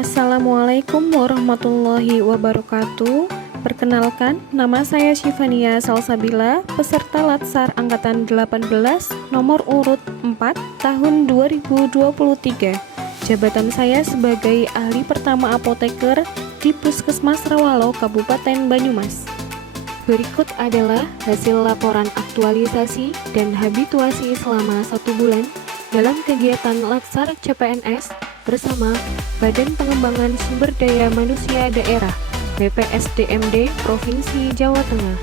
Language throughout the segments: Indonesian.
Assalamualaikum warahmatullahi wabarakatuh. Perkenalkan, nama saya Syifania Salsabila, peserta Latsar Angkatan 18 nomor urut 4 tahun 2023. Jabatan saya sebagai ahli pertama apoteker di Puskesmas Rawalo, Kabupaten Banyumas. Berikut adalah hasil laporan aktualisasi dan habituasi selama 1 bulan dalam kegiatan Latsar CPNS bersama Badan Pengembangan Sumber Daya Manusia Daerah BPSDMD Provinsi Jawa Tengah.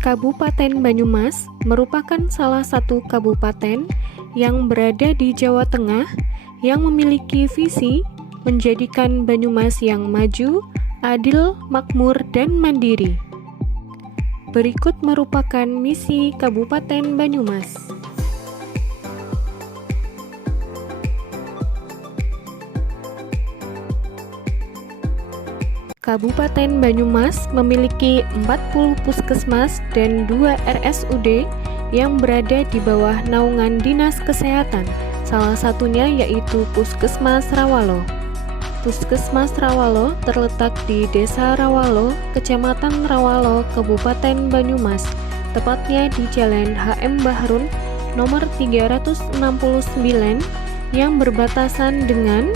Kabupaten Banyumas merupakan salah satu kabupaten yang berada di Jawa Tengah yang memiliki visi menjadikan Banyumas yang maju, adil, makmur, dan mandiri. Berikut merupakan misi Kabupaten Banyumas. Kabupaten Banyumas memiliki 40 puskesmas dan 2 RSUD yang berada di bawah naungan Dinas Kesehatan, salah satunya yaitu Puskesmas Rawalo. Puskesmas Rawalo terletak di Desa Rawalo, Kecamatan Rawalo, Kabupaten Banyumas, tepatnya di Jalan HM Bahrun nomor 369 yang berbatasan dengan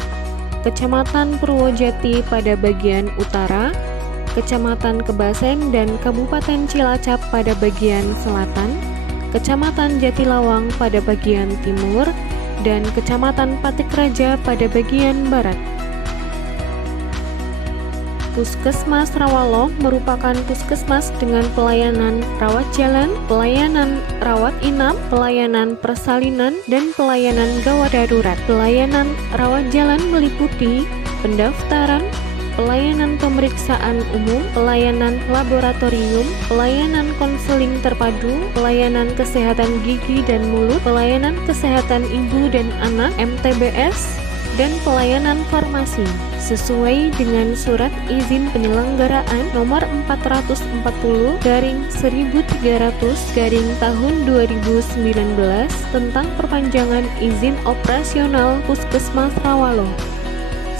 Kecamatan Purwojati pada bagian utara, Kecamatan Kebasen dan Kabupaten Cilacap pada bagian selatan, Kecamatan Jatilawang pada bagian timur, dan Kecamatan Patikraja pada bagian barat. Puskesmas Rawalo merupakan puskesmas dengan pelayanan rawat jalan, pelayanan rawat inap, pelayanan persalinan, dan pelayanan gawat darurat. Pelayanan rawat jalan meliputi pendaftaran, pelayanan pemeriksaan umum, pelayanan laboratorium, pelayanan konseling terpadu, pelayanan kesehatan gigi dan mulut, pelayanan kesehatan ibu dan anak (MTBS), dan pelayanan farmasi sesuai dengan Surat Izin Penyelenggaraan Nomor 440/1300/tahun 2019 tentang perpanjangan izin operasional Puskesmas Rawalo.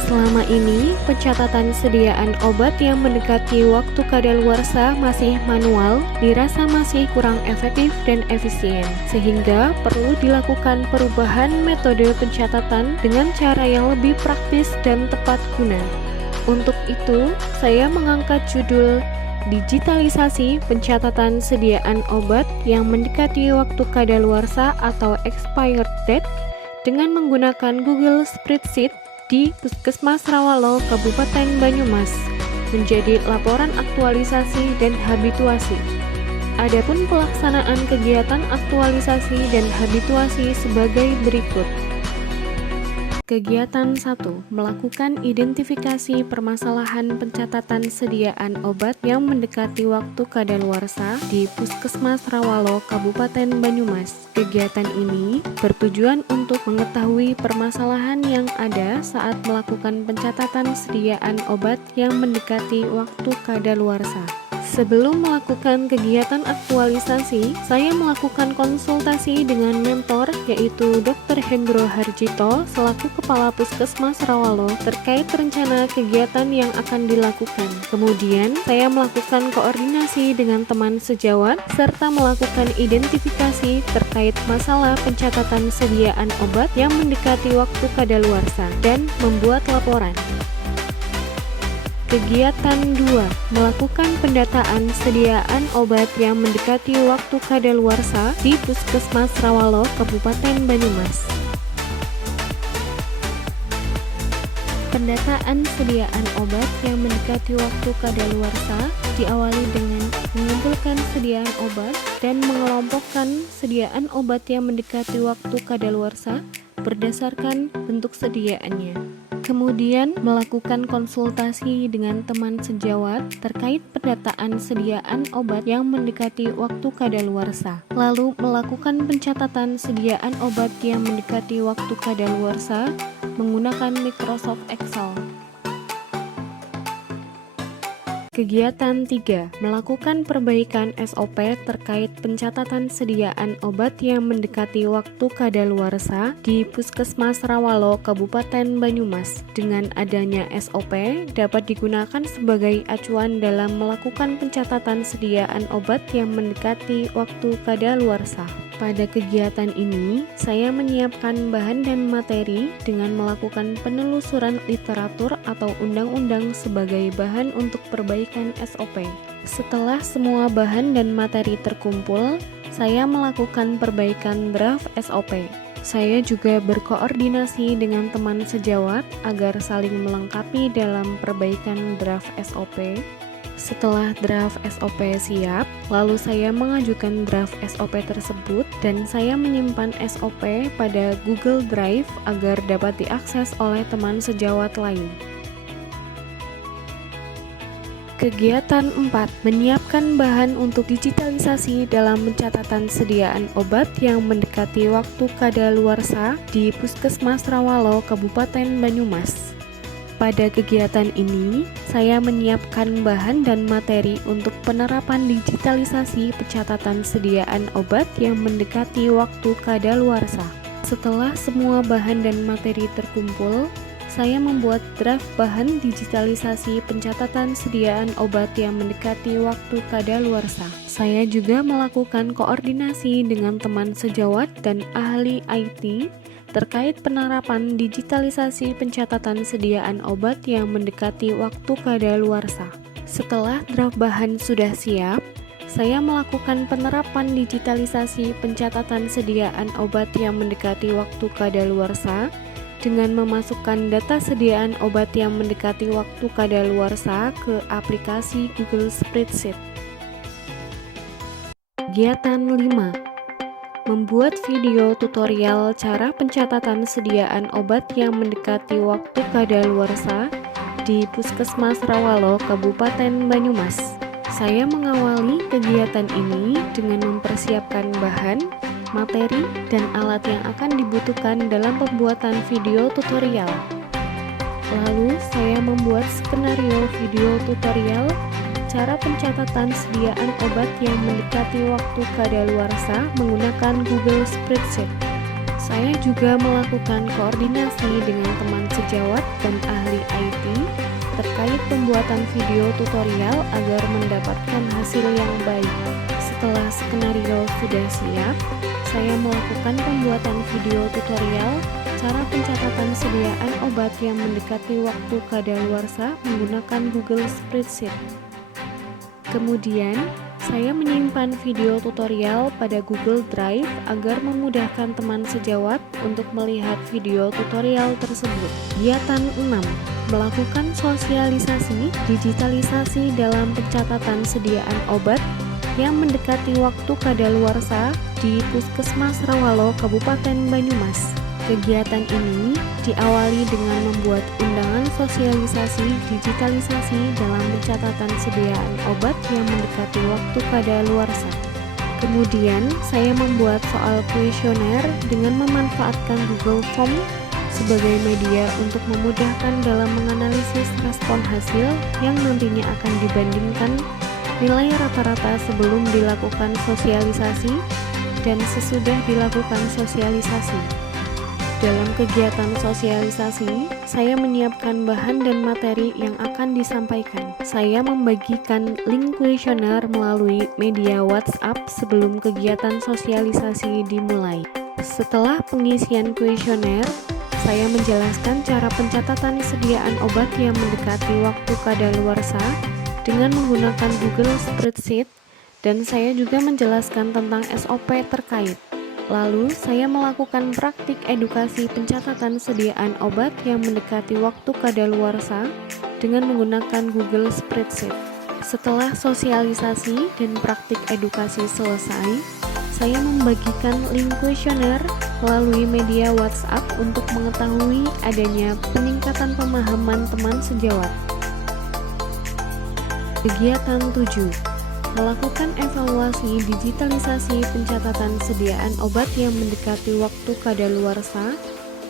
Selama ini, pencatatan sediaan obat yang mendekati waktu kadaluarsa masih manual, dirasa masih kurang efektif dan efisien, sehingga perlu dilakukan perubahan metode pencatatan dengan cara yang lebih praktis dan tepat guna. Untuk itu, saya mengangkat judul Digitalisasi Pencatatan Sediaan Obat yang Mendekati Waktu Kadaluarsa atau Expired Date dengan menggunakan Google Spreadsheet di Puskesmas Rawalo, Kabupaten Banyumas, menjadi laporan aktualisasi dan habituasi. Adapun pelaksanaan kegiatan aktualisasi dan habituasi sebagai berikut. Kegiatan 1. Melakukan identifikasi permasalahan pencatatan sediaan obat yang mendekati waktu kadaluarsa di Puskesmas Rawalo, Kabupaten Banyumas. Kegiatan ini bertujuan untuk mengetahui permasalahan yang ada saat melakukan pencatatan sediaan obat yang mendekati waktu kadaluarsa. Sebelum melakukan kegiatan aktualisasi, saya melakukan konsultasi dengan mentor yaitu Dr. Hendro Harjito selaku Kepala Puskesmas Rawalo terkait rencana kegiatan yang akan dilakukan. Kemudian, saya melakukan koordinasi dengan teman sejawat serta melakukan identifikasi terkait masalah pencatatan sediaan obat yang mendekati waktu kadaluarsa dan membuat laporan. Kegiatan 2. Melakukan pendataan sediaan obat yang mendekati waktu kadaluarsa di Puskesmas Rawalo, Kabupaten Banyumas. Pendataan sediaan obat yang mendekati waktu kadaluarsa diawali dengan mengumpulkan sediaan obat dan mengelompokkan sediaan obat yang mendekati waktu kadaluarsa berdasarkan bentuk sediaannya. Kemudian melakukan konsultasi dengan teman sejawat terkait pendataan sediaan obat yang mendekati waktu kadaluarsa. Lalu melakukan pencatatan sediaan obat yang mendekati waktu kadaluarsa menggunakan Microsoft Excel. Kegiatan 3. Melakukan perbaikan SOP terkait pencatatan sediaan obat yang mendekati waktu kadaluarsa di Puskesmas Rawalo, Kabupaten Banyumas. Dengan adanya SOP dapat digunakan sebagai acuan dalam melakukan pencatatan sediaan obat yang mendekati waktu kadaluarsa. Pada kegiatan ini, saya menyiapkan bahan dan materi dengan melakukan penelusuran literatur atau undang-undang sebagai bahan untuk perbaikan SOP. Setelah semua bahan dan materi terkumpul, saya melakukan perbaikan draft SOP. Saya juga berkoordinasi dengan teman sejawat agar saling melengkapi dalam perbaikan draft SOP. Setelah draft SOP siap, lalu saya mengajukan draft SOP tersebut dan saya menyimpan SOP pada Google Drive agar dapat diakses oleh teman sejawat lain. Kegiatan 4. Menyiapkan bahan untuk digitalisasi dalam pencatatan sediaan obat yang mendekati waktu kadaluarsa di Puskesmas Rawalo, Kabupaten Banyumas. Pada kegiatan ini, saya menyiapkan bahan dan materi untuk penerapan digitalisasi pencatatan sediaan obat yang mendekati waktu kadaluarsa. Setelah semua bahan dan materi terkumpul, saya membuat draft bahan digitalisasi pencatatan sediaan obat yang mendekati waktu kadaluarsa. Saya juga melakukan koordinasi dengan teman sejawat dan ahli IT terkait penerapan digitalisasi pencatatan sediaan obat yang mendekati waktu kadaluarsa. Setelah draft bahan sudah siap, saya melakukan penerapan digitalisasi pencatatan sediaan obat yang mendekati waktu kadaluarsa dengan memasukkan data sediaan obat yang mendekati waktu kadaluarsa ke aplikasi Google Spreadsheet. Kegiatan 5. Membuat video tutorial cara pencatatan sediaan obat yang mendekati waktu kadaluarsa di Puskesmas Rawalo, Kabupaten Banyumas. Saya mengawali kegiatan ini dengan mempersiapkan bahan, materi, dan alat yang akan dibutuhkan dalam pembuatan video tutorial. Lalu, saya membuat skenario video tutorial cara pencatatan sediaan obat yang mendekati waktu kadaluarsa menggunakan Google Spreadsheet. Saya juga melakukan koordinasi dengan teman sejawat dan ahli IT terkait pembuatan video tutorial agar mendapatkan hasil yang baik. Setelah skenario sudah siap, saya melakukan pembuatan video tutorial cara pencatatan sediaan obat yang mendekati waktu kadaluarsa menggunakan Google Spreadsheet. Kemudian, saya menyimpan video tutorial pada Google Drive agar memudahkan teman sejawat untuk melihat video tutorial tersebut. Kegiatan 6. Melakukan sosialisasi digitalisasi dalam pencatatan sediaan obat yang mendekati waktu kadaluarsa di Puskesmas Rawalo, Kabupaten Banyumas. Kegiatan ini diawali dengan membuat undangan sosialisasi digitalisasi dalam pencatatan sediaan obat yang mendekati waktu kadaluarsa. Kemudian, saya membuat soal kuesioner dengan memanfaatkan Google Form sebagai media untuk memudahkan dalam menganalisis respon hasil yang nantinya akan dibandingkan nilai rata-rata sebelum dilakukan sosialisasi dan sesudah dilakukan sosialisasi. Dalam kegiatan sosialisasi, saya menyiapkan bahan dan materi yang akan disampaikan. Saya membagikan link kuesioner melalui media WhatsApp sebelum kegiatan sosialisasi dimulai. Setelah pengisian kuesioner, saya menjelaskan cara pencatatan sediaan obat yang mendekati waktu kadaluarsa dengan menggunakan Google Spreadsheet, dan saya juga menjelaskan tentang SOP terkait. Lalu, saya melakukan praktik edukasi pencatatan sediaan obat yang mendekati waktu kadaluarsa dengan menggunakan Google Spreadsheet. Setelah sosialisasi dan praktik edukasi selesai, saya membagikan link kuesioner melalui media WhatsApp untuk mengetahui adanya peningkatan pemahaman teman sejawat. Kegiatan 7. Melakukan evaluasi digitalisasi pencatatan sediaan obat yang mendekati waktu kadaluarsa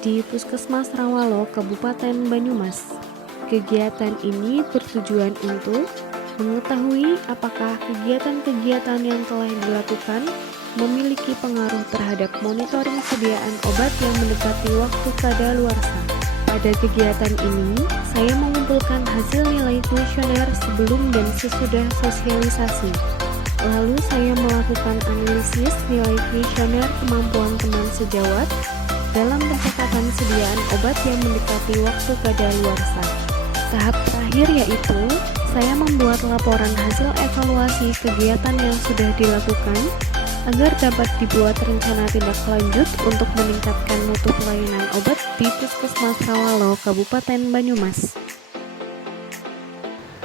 di Puskesmas Rawalo, Kabupaten Banyumas. Kegiatan ini bertujuan untuk Mengetahui apakah kegiatan-kegiatan yang telah dilakukan memiliki pengaruh terhadap monitoring sediaan obat yang mendekati waktu kadaluarsa. Pada kegiatan ini, saya mengumpulkan hasil nilai kuesioner sebelum dan sesudah sosialisasi. Lalu saya melakukan analisis nilai kuesioner kemampuan teman sejawat dalam pencatatan sediaan obat yang mendekati waktu kadaluarsa. Tahap terakhir yaitu, saya membuat laporan hasil evaluasi kegiatan yang sudah dilakukan agar dapat dibuat rencana tindak lanjut untuk meningkatkan mutu pelayanan obat di Puskesmas Rawalo, Kabupaten Banyumas.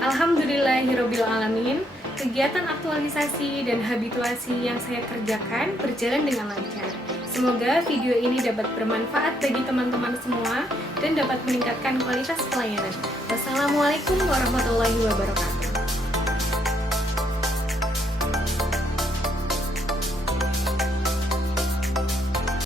Alhamdulillahirrabbilalamin, kegiatan aktualisasi dan habituasi yang saya kerjakan berjalan dengan lancar. Semoga video ini dapat bermanfaat bagi teman-teman semua dan dapat meningkatkan kualitas pelayanan. Wassalamualaikum warahmatullahi wabarakatuh.